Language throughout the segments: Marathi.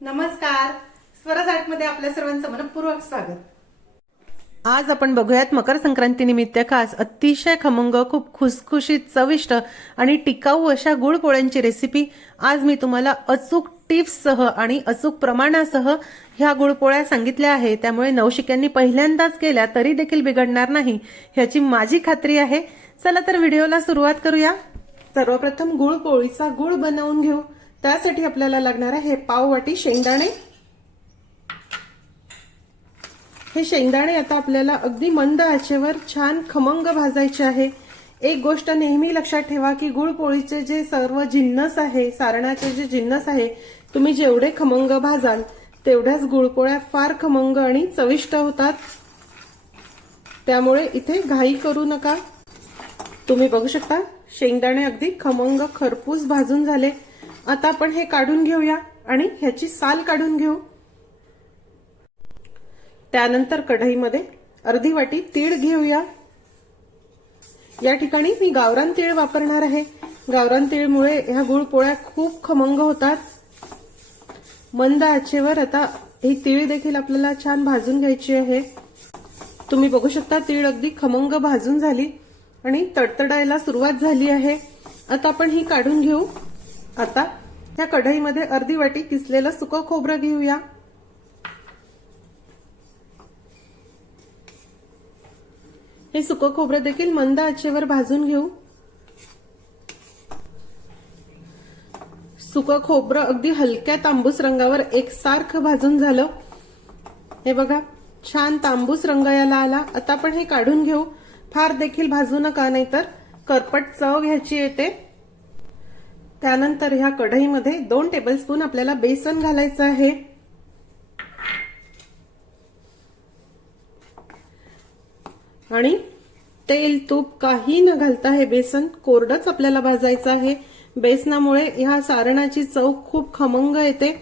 नमस्कार, स्वराज आर्टमध्ये आपल्या सर्वांचं मनपूर्वक स्वागत। आज आपण बघूयात मकर संक्रांती निमित्त खास अतिशय खमंग, खूप खुसखुशीत, चविष्ट आणि टिकाऊ अशा गुळ पोळ्यांची रेसिपी। आज मी तुम्हाला अचूक टिप्ससह आणि अचूक प्रमाणासह ह्या गुळ पोळ्या सांगितल्या आहे, त्यामुळे नवशिक्यांनी पहिल्यांदाच केल्या तरी देखील बिघडणार नाही ह्याची माझी खात्री आहे। चला तर व्हिडिओला सुरुवात करूया। सर्वप्रथम गुळ पोळीचा गुळ बनवून घेऊ। त्यासाठी आपल्याला लागणार आहे पाव वाटी शेंगदाणे। हे शेंगदाणे आता आपल्याला अगदी मंद आचेवर छान खमंग भाजायचे आहे। एक गोष्ट नेहमी लक्षात ठेवा की गुळ पोळीचे जे सर्व जिन्नस आहे, सारणाचे जे जिन्नस आहे, तुम्ही जेवढे खमंग भाजाल तेवढ्याच गुळ पोळ्या फार खमंग आणि चविष्ट होतात। त्यामुळे इथे घाई करू नका। तुम्ही बघू शकता शेंगदाणे अगदी खमंग खरपूस भाजून झाले। आता आपण हे काढून घेऊया आणि ह्याची साल काढून घेऊ। त्यानंतर कढईमध्ये अर्धी वाटी तीळ घेऊया। या ठिकाणी मी गावरान तीळ वापरणार आहे। गावरान तीळमुळे ह्या गुळ पोळ्या खूप खमंग होतात। मंद आचेवर आता ही तीळ देखील आपल्याला छान भाजून घ्यायची आहे। तुम्ही बघू शकता तीळ अगदी खमंग भाजून झाली आणि तडतडायला सुरुवात झाली आहे। आता आपण ही काढून घेऊ। आता या कढईमध्ये अर्धी वाटी किसलेलं सुकं खोबरं घेऊया। हे सुकं खोबरं देखील मंद आचेवर भाजून घेऊ। सुकं खोबरं अगदी हलक्या तांबूस रंगावर एकसारखं भाजून झालं। हे बघा छान तांबूस रंग याला आला। आता आपण हे काढून घेऊ। फार देखील भाजू नका, नाहीतर करपट चव ह्याची येते। त्यानंतर ह्या कढईमध्ये 2 टेबलस्पून आपल्याला बेसन घालायचं आहे। आणि तेल तूप काही न घालता हे बेसन कोरडंच आपल्याला भाजायचं आहे। बेसनामुळे ह्या सारणाची चव खूप खमंग येते।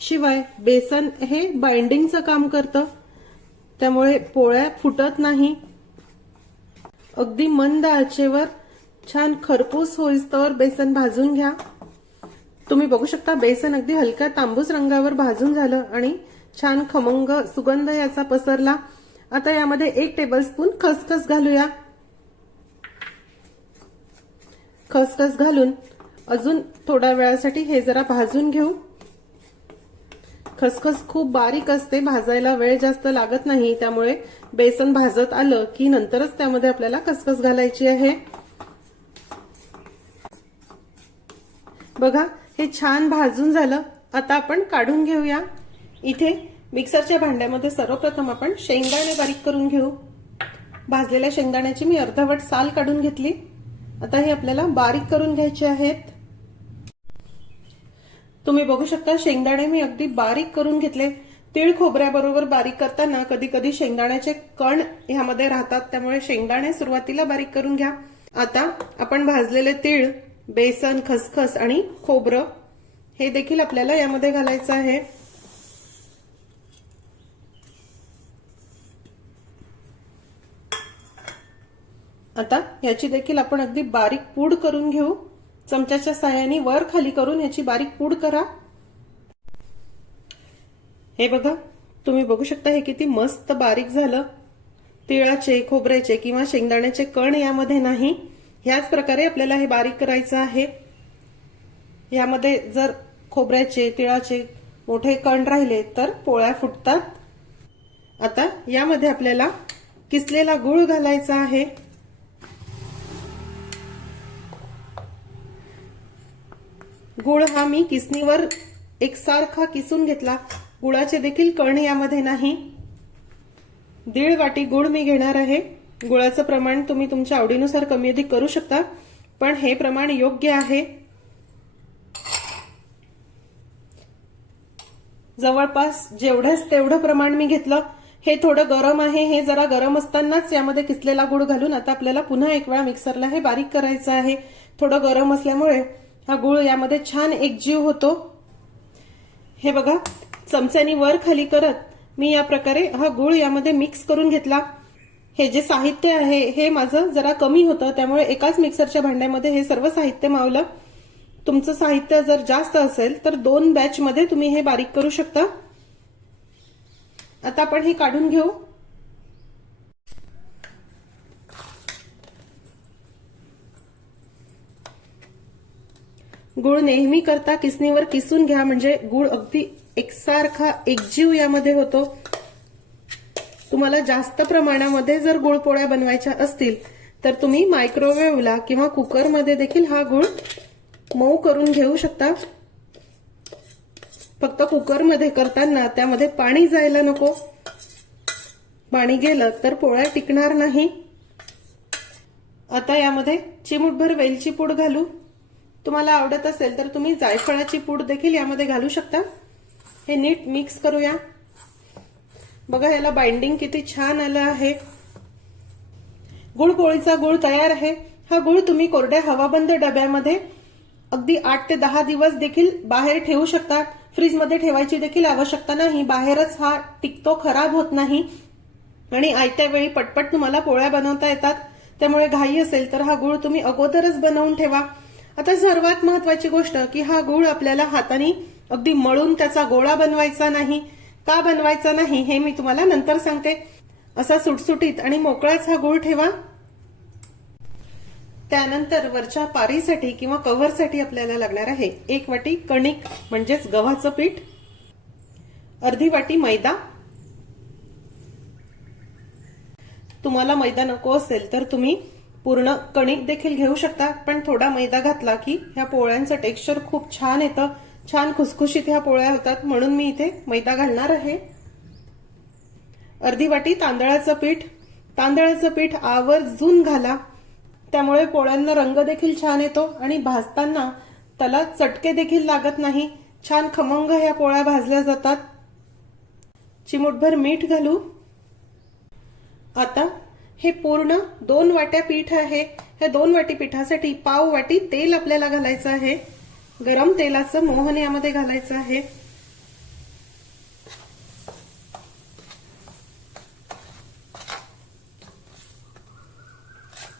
शिवाय बेसन हे बाइंडिंगचं काम करतं, त्यामुळे पोळ्या फुटत नाही। अगदी मंद आचेवर छान खरपूस होईस्तोवर बेसन भाजून घ्या। तुम्ही बघू शकता बेसन अगदी हलक्या तांबूस रंगावर भाजून झालं आणि छान खमंग सुगंध याचा पसरला। आता यामध्ये 1 टेबलस्पून खसखस घालूया। खसखस घालून अजून थोड्या वेळासाठी हे जरा भाजून घेऊ। खसखस खूप बारीक असते, भाजायला वेळ जास्त लागत नाही, त्यामुळे बेसन भाजत आलं की नंतरच त्यामध्ये आपल्याला खसखस घालायची आहे। बघा हे छान भाजून झालं। आता आपण काढून घेऊया। इथे मिक्सरच्या भांड्यामध्ये सर्वप्रथम आपण शेंगदाणे बारीक करून घेऊ। भाजलेल्या शेंगदाण्याची मी अर्धवट साल काढून घेतली। आता हे आपल्याला बारीक करून घ्यायचे आहेत। तुम्ही बघू शकता शेंगदाणे मी अगदी बारीक करून घेतले। तीळ खोबऱ्याबरोबर बारीक करताना कधी कधी शेंगदाण्याचे कण ह्यामध्ये राहतात, त्यामुळे शेंगदाणे सुरुवातीला बारीक करून घ्या। आता आपण भाजलेले तीळ, बेसन, खसखस आणि खोबरं हे देखील आपल्याला यामध्ये घालायचं आहे। आता याची देखील आपण अगदी बारीक पूड करून घेऊ। चमच्याच्या साहाय्याने वर खाली करून याची बारीक पूड करा। हे बघा तुम्ही बघू शकता हे किती मस्त बारीक झालं। तिळाचे, खोबऱ्याचे किंवा शेंगदाण्याचे कण यामध्ये नाही। ह्याच प्रकारे आपल्याला हे बारीक करायचं आहे। यामध्ये जर खोबऱ्याचे, तिळाचे मोठे कण राहिले तर पोळ्या फुटतात। आता यामध्ये आपल्याला किसलेला गूळ घालायचा आहे। गूळ हा मी किसणीवर एकसारखा किसून घेतला। गुळाचे देखील कण यामध्ये नाही। 1.5 वाटी गूळ मी घेणार आहे। गुळाचं प्रमाण तुम्ही तुमच्या आवडीनुसार कमी अधिक करू शकता, पण हे प्रमाण योग्य आहे। जवळपास जेवढंच तेवढं प्रमाण मी घेतलं। हे थोडं गरम आहे, हे जरा गरम असतानाच यामध्ये किसलेला गूळ घालून आता आपल्याला पुन्हा एक वेळा मिक्सरला हे बारीक करायचं आहे। थोडं गरम असल्यामुळे हा गूळ यामध्ये छान एकजीव होतो। हे बघा चमच्यानी वर खाली करत मी या प्रकारे हा गूळ यामध्ये मिक्स करून घेतला। हे जे साहित्य आहे हे माझं जरा कमी होतं, त्यामुळे एकाच मिक्सरच्या भांड्यामध्ये हे सर्व साहित्य मावलं। तुमचं साहित्य जर जास्त असेल तर 2 बॅच मध्ये तुम्ही हे बारीक करू शकता। आता आपण हे काढून घेऊ। गुळ नेहमी करता किसणीवर किसून घ्या, म्हणजे गुळ अगदी एकसारखा एकजीव यामध्ये होतो। तुम्हाला जास्त प्रमाणामध्ये जर गुळपोळ्या बनवायच्या असतील तर तुम्ही मायक्रोवेव्हला किंवा कुकरमध्ये देखील हा गुळ मऊ करून घेऊ शकता। फक्त कुकरमध्ये करताना त्यामध्ये पाणी जायला नको, पाणी गेलं तर पोळ्या टिकणार नाही। आता यामध्ये चिमूटभर वेलची पूड घालू। तुम्हाला आवडत असेल तर तुम्ही जायफळाची पूड देखील यामध्ये घालू शकता। हे नीट मिक्स करूया। बघा याला बाइंडिंग किती छान आलं आहे। गुळपोळीचा गुळ तयार आहे। हा गुळ तुम्ही कोरड्या हवाबंद डब्यामध्ये अगदी 8 ते 10 दिवस देखील बाहेर ठेवू शकता। फ्रीजमध्ये ठेवायची देखील आवश्यकता नाही, बाहेरच हा टिकतो, खराब होत नाही आणि आयत्या वेळी पटपट तुम्हाला पोळ्या बनवता येतात। त्यामुळे घाई असेल तर हा गुळ तुम्ही अगोदरच बनवून ठेवा। आता सर्वात महत्वाची गोष्ट की हा गुळ आपल्याला हाताने अगदी मळून त्याचा गोळा बनवायचा नाही। का बनवायचा नाही हे मी तुम्हाला नंतर सांगते। असा सुटसुटीत आणि मोकळाच हा गुळ ठेवा। त्यानंतर वरच्या पारीसाठी किंवा कव्हरसाठी आपल्याला लागणार आहे 1 वाटी कणिक म्हणजेच गव्हाचं पीठ, अर्धी वाटी मैदा। तुम्हाला मैदा नको असेल तर तुम्ही पूर्ण कणिक देखील घेऊ शकता, पण थोडा मैदा घातला की ह्या पोळ्यांचं टेक्स्चर खूप छान येतं, छान खुसखुशीत ह्या पोळ्या होतात, म्हणून मी इथे मैदा घालणार आहे। अर्धी वाटी तांदळाचं पीठ। तांदळाचं पीठ आवर्जून घाला, त्यामुळे पोळ्यांना रंग देखील छान येतो आणि भाजताना त्याला चटके देखील लागत नाही, छान खमंग ह्या पोळ्या भाजल्या जातात। चिमूटभर मीठ घालू। आता हे पूर्ण 2 वाट्या पीठ आहे। ह्या 2 वाटी पिठासाठी पाव वाटी तेल आपल्याला घालायचं आहे। गरम तेलाचं मोहन यामध्ये घालायचं आहे।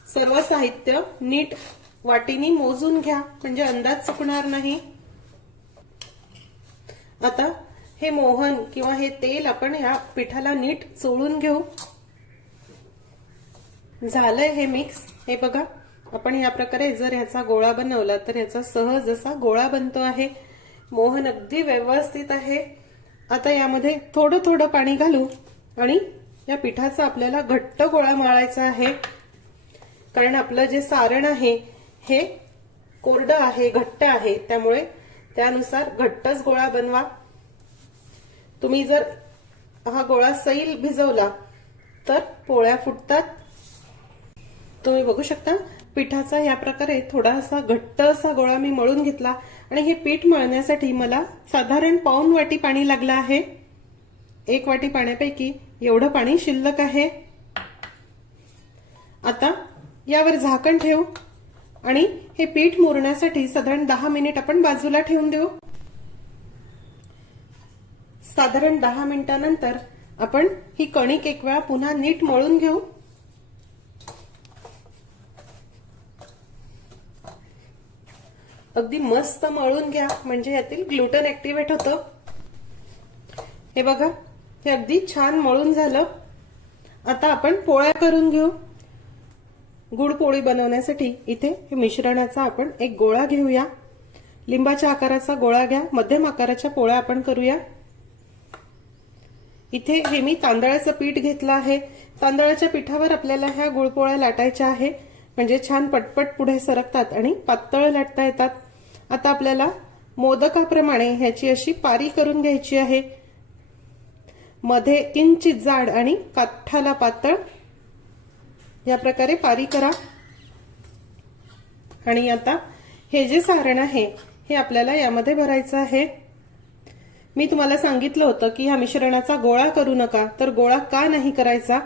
सर्व साहित्य नीट वाटीनी मोजून घ्या, म्हणजे अंदाज चुकणार नाही। आता हे मोहन किंवा हे तेल आपण या पिठाला नीट चोळून घेऊ। झालंय हे मिक्स। हे बघा, आपण या प्रकारे जर ह्याचा गोळा बनवला तर ह्याचा सहज असा गोळा बनतो आहे। मोहन अगदी व्यवस्थित आहे। आता यामध्ये थोडं थोडं पाणी घालू आणि या पिठाचा आपल्याला घट्ट गोळा मळायचा आहे, कारण आपलं जे सारण आहे हे कोरडं आहे, घट्ट आहे, त्यामुळे त्यानुसार घट्टच गोळा बनवा। तुम्ही जर हा गोळा सैल भिजवला तर पोळ्या फुटतात। तुम्ही बघू शकता पिठाचा या प्रकारे थोडासा घट्ट असा गोळा मी मळून घेतला आणि हे पीठ मळण्यासाठी मला साधारण पाऊण वाटी पाणी लागलं आहे। 1 वाटी पाण्यापैकी एवढं पाणी शिल्लक आहे। आता यावर झाकण ठेवू आणि हे पीठ मुरण्यासाठी साधारण 10 मिनिट आपण बाजूला ठेवून देऊ। साधारण 10 मिनिटांनंतर आपण ही कणिक एक वेळा पुन्हा नीट मळून घेऊ। अगदी मस्त मळून घ्या, म्हणजे यातील ग्लुटन ऍक्टिव्हेट होतं। हे बघा, हे अगदी छान मळून झालं। आता आपण पोळ्या करून घेऊ। गुळ पोळी बनवण्यासाठी इथे हे मिश्रणाचा आपण एक गोळा घेऊया। लिंबाच्या आकाराचा गोळा घ्या। मध्यम आकाराच्या पोळ्या आपण करूया। इथे हे मी तांदळाचं पीठ घेतलं आहे। तांदळाच्या पिठावर आपल्याला ह्या गुळपोळ्या लाटायच्या आहे, म्हणजे छान पटपट पुढे सरकतात आणि पातळ लाटता येतात। आता आपल्याला मोदकाप्रमाणे ह्याची अशी पारी करून घ्यायची आहे। मध्ये किंचित जाड आणि काठाला पातळ या प्रकारे पारी करा। आणि आता हे जे सारण आहे हे आपल्याला यामध्ये भरायचं आहे। मी तुम्हाला सांगितलं होतं की ह्या मिश्रणाचा गोळा करू नका, तर गोळा का नाही करायचा,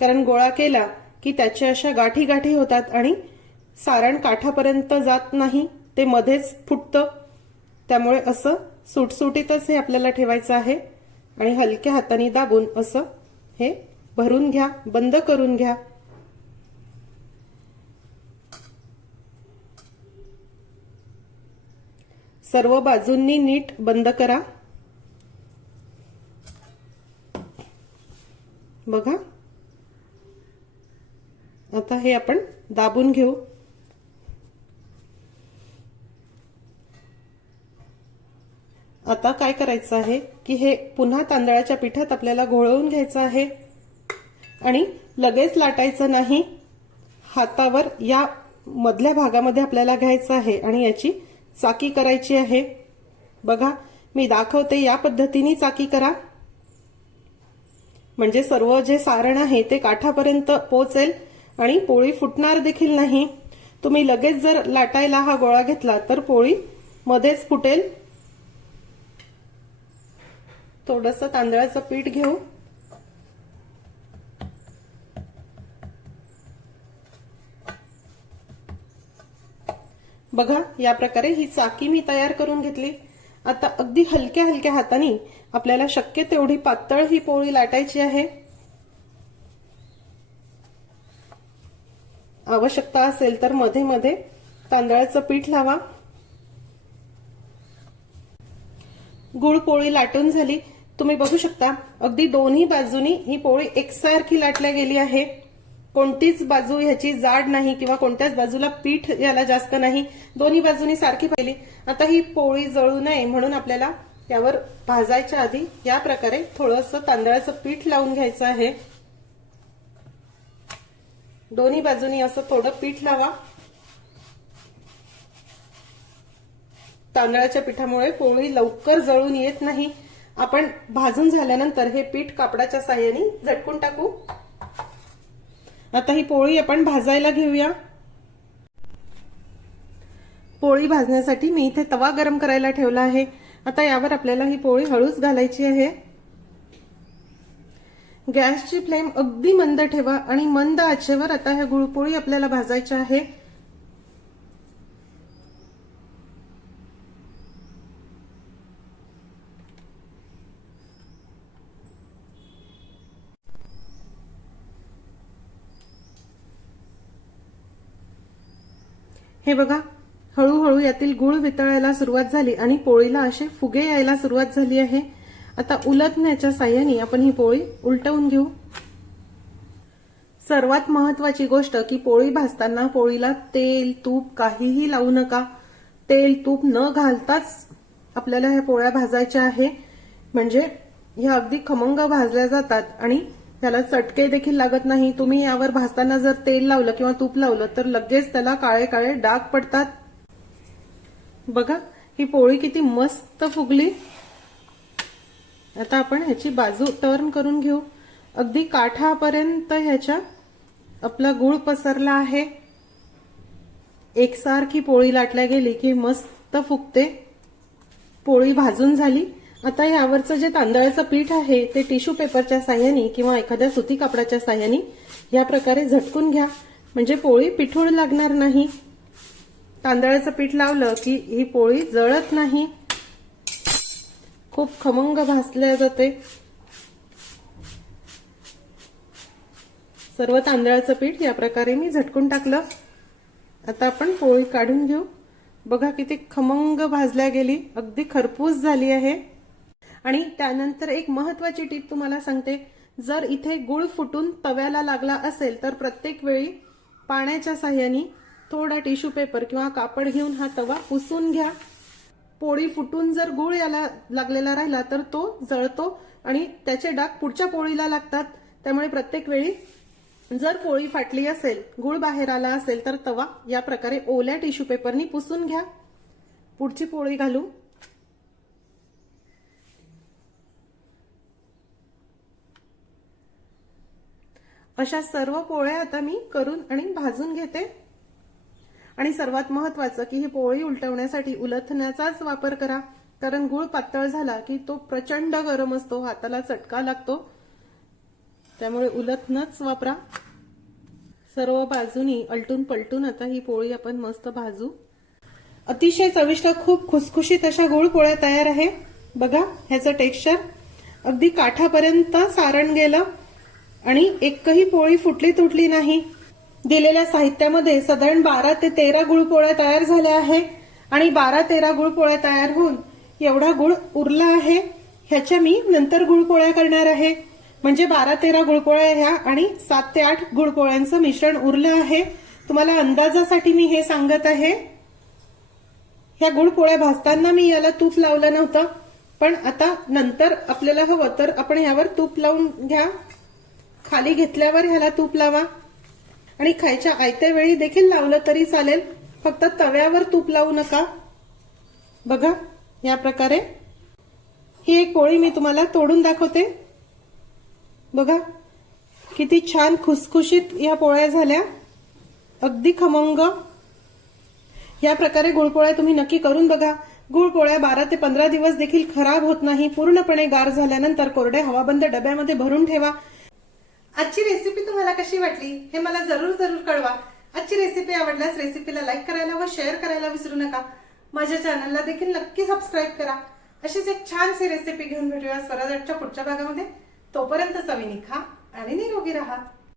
कारण गोळा केला की त्याच्या अशा गाठी गाठी होतात आणि सारण काठापर्यंत जात नाही, ते मध्येच फुटतं। त्यामुळे असं सुटसुटीतच हे आपल्याला ठेवायचं आहे आणि हलक्या हाताने दाबून असं हे भरून घ्या, बंद करून घ्या। सर्व बाजूंनी नीट बंद करा। बघा, आता हे आपण दाबून घेऊ। आता काय करायचं आहे की हे पुन्हा तांदळाच्या पिठात आपल्याला घोळवून घ्यायचं आहे आणि लगेच लाटायचं नाही। हातावर या मधल्या भागामध्ये आपल्याला घ्यायचं आहे आणि याची चाकी करायची आहे। बघा, मी दाखवते या पद्धतीने चाकी करा, म्हणजे सर्व जे सारण आहे ते काठापर्यंत पोहोचेल आणि पोळी फुटणार देखील नाही। तुम्ही लगेच जर लाटायला हा गोळा घेतला तर पोळी मध्येच फुटेल। थोडंसं तांदळाचं पीठ घेऊ। बघा, या प्रकारे ही चाकी मी तयार करून घेतली। आता अगदी हलक्या हलक्या हाताने आपल्याला शक्य तेवढी पातळ ही पोळी लाटायची आहे। आवश्यकता असेल तर मध्ये मध्ये तांदळाचं पीठ लावा। गुळ पोळी लाटून झाली, तुम्ही बघू शकता अगदी दोन्ही बाजूनी ही पोळी एकसारखी लाटल्या गेली आहे। कोणतीच बाजू ह्याची जाड नाही किंवा कोणत्याच बाजूला पीठ याला जास्त नाही, दोन्ही बाजूनी सारखी पाहिली। आता ही पोळी जळू नये म्हणून आपल्याला त्यावर भाजायच्या आधी या प्रकारे थोडंसं तांदळाचं पीठ लावून घ्यायचं आहे। दोन्ही बाजूनी असं थोडं पीठ लावा। तांदळाच्या पिठामुळे पोळी लवकर जळून येत नाही। आपण भाजून झाल्यानंतर हे पीठ कापडाच्या साहाय्याने झटकून टाकू। आता ही पोळी आपण भाजायला घेऊया। पोळी भाजण्यासाठी मी इथे तवा गरम करायला ठेवला आहे। आता यावर आपल्याला ही पोळी हळूच घालायची आहे। गॅसची फ्लेम अगदी मंद ठेवा आणि मंद आचेवर आता ह्या गुळपोळी आपल्याला भाजायच्या आहे। हे बघा, हळूहळू यातील गुळ वितळायला सुरुवात झाली आणि पोळीला असे फुगे यायला सुरुवात झाली आहे। आता उलटण्याच्या साहाय्याने आपण ही पोळी उलटवून घेऊ। सर्वात महत्वाची गोष्ट की पोळी भाजताना पोळीला तेल तूप काहीही लावू नका। तेल तूप न घालताच आपल्याला ह्या पोळ्या भाजायच्या आहे, म्हणजे ह्या अगदी खमंग भाजल्या जातात आणि त्याला चटके देखील लागत नाही। तुम्ही यावर भाजताना जर तेल लावलं किंवा तूप लावलं तर लगेच त्याला काळे काळे डाग पडतात। बघा, ही पोळी किती मस्त फुगली। आता आपण ह्याची बाजू टर्न करून घेऊ। अगदी काठापर्यंत ह्याच्या आपला गुळ पसरला आहे। एकसारखी पोळी लाटल्या गेली की मस्त फुगते। पोळी भाजून झाली। आता यावरचं जे तांदळाचं पीठ आहे ते टिश्यू पेपरच्या साहाय्याने किंवा एखाद्या सुती कापडाच्या साहाय्याने या प्रकारे झटकून घ्या, म्हणजे पोळी पिठूळ लागणार नाही। तांदळाचं पीठ लावलं की ही पोळी जळत नाही, खूप खमंग भाजल्या जाते। सर्व तांदळाचं पीठ या प्रकारे मी झटकून टाकलं। आता आपण पोळी काढून घेऊ। बघा, किती खमंग भाजल्या गेली, अगदी खरपूस झाली आहे। आणि त्यानंतर एक महत्वाची टीप तुम्हाला सांगते, जर इथे गुळ फुटून तव्याला लागला असेल तर प्रत्येक वेळी पाण्याच्या साहाय्याने थोडा टिश्यू पेपर किंवा कापड घेऊन हा तवा पुसून घ्या। पोळी फुटून जर गुळ याला लागलेला राहिला तर तो जळतो आणि त्याचे डाग पुढच्या पोळीला लागतात। त्यामुळे प्रत्येक वेळी जर पोळी फाटली असेल, गुळ बाहेर आला असेल तर तवा या प्रकारे ओल्या टिश्यू पेपरनी पुसून घ्या। पुढची पोळी घालू। अशा सर्व पोळ्या आता मी करून आणि भाजून घेते। आणि सर्वात महत्वाचं की ही पोळी उलटवण्यासाठी उलथण्याचाच वापर करा, कारण गुळ पातळ झाला की तो प्रचंड गरम असतो, हाताला चटका लागतो। त्यामुळे उलथणच वापरा। सर्व बाजूनी अलटून पलटून आता ही पोळी आपण मस्त भाजू। अतिशय चविष्ट खूप खुसखुशीत अशा गुळ पोळ्या तयार आहे। बघा, ह्याचं टेक्स्चर अगदी काठापर्यंत सारण गेलं आणि एकही पोळी फुटली तुटली नाही। दिलेल्या साहित्यामध्ये साधारण 12 ते 13 गुळपोळ्या तयार झाल्या आहे आणि 12-13 गुळपोळ्या तयार होऊन एवढा गुळ उरला आहे. ह्याच्या मी नंतर गुळपोळ्या करणार आहे. म्हणजे 12-13 गुळपोळ्या ह्या आणि 7 ते 8 गुळपोळ्यांचं मिश्रण उरलं आहे. तुम्हाला अंदाजासाठी मी हे सांगत आहे. ह्या गुळपोळ्या भाजताना मी याला तूप लावलं नव्हतं, पण आता नंतर आपल्याला हवं तर आपण ह्यावर तूप लावून घ्या. खाली घेतल्यावर ह्याला तूप लावा आणि खायच्या आयत्या वेळी देखील लावलं तरी चालेल. फक्त तव्यावर तूप लावू नका. बघा या प्रकारे ही एक पोळी मी तुम्हाला तोडून दाखवते. बघा किती छान खुसखुशीत या पोळ्या झाल्या, अगदी खमंग. या प्रकारे गुळपोळ्या तुम्ही नक्की करून बघा. गुळपोळ्या 12 ते 15 दिवस देखील खराब होत नाही. पूर्णपणे गार झाल्यानंतर कोरड्या हवाबंद डब्यामध्ये भरून ठेवा. आजची रेसिपी तुम्हाला कशी वाटली हे मला जरूर कळवा. आजची रेसिपी आवडल्यास रेसिपीला लाईक करायला व शेअर करायला विसरू नका. माझ्या चॅनलला देखील नक्की सबस्क्राईब करा. अशीच एक छानशी रेसिपी घेऊन भेटूया स्वराज्याच्या पुढच्या भागामध्ये. तोपर्यंत चवीने खा आणि निरोगी राहा.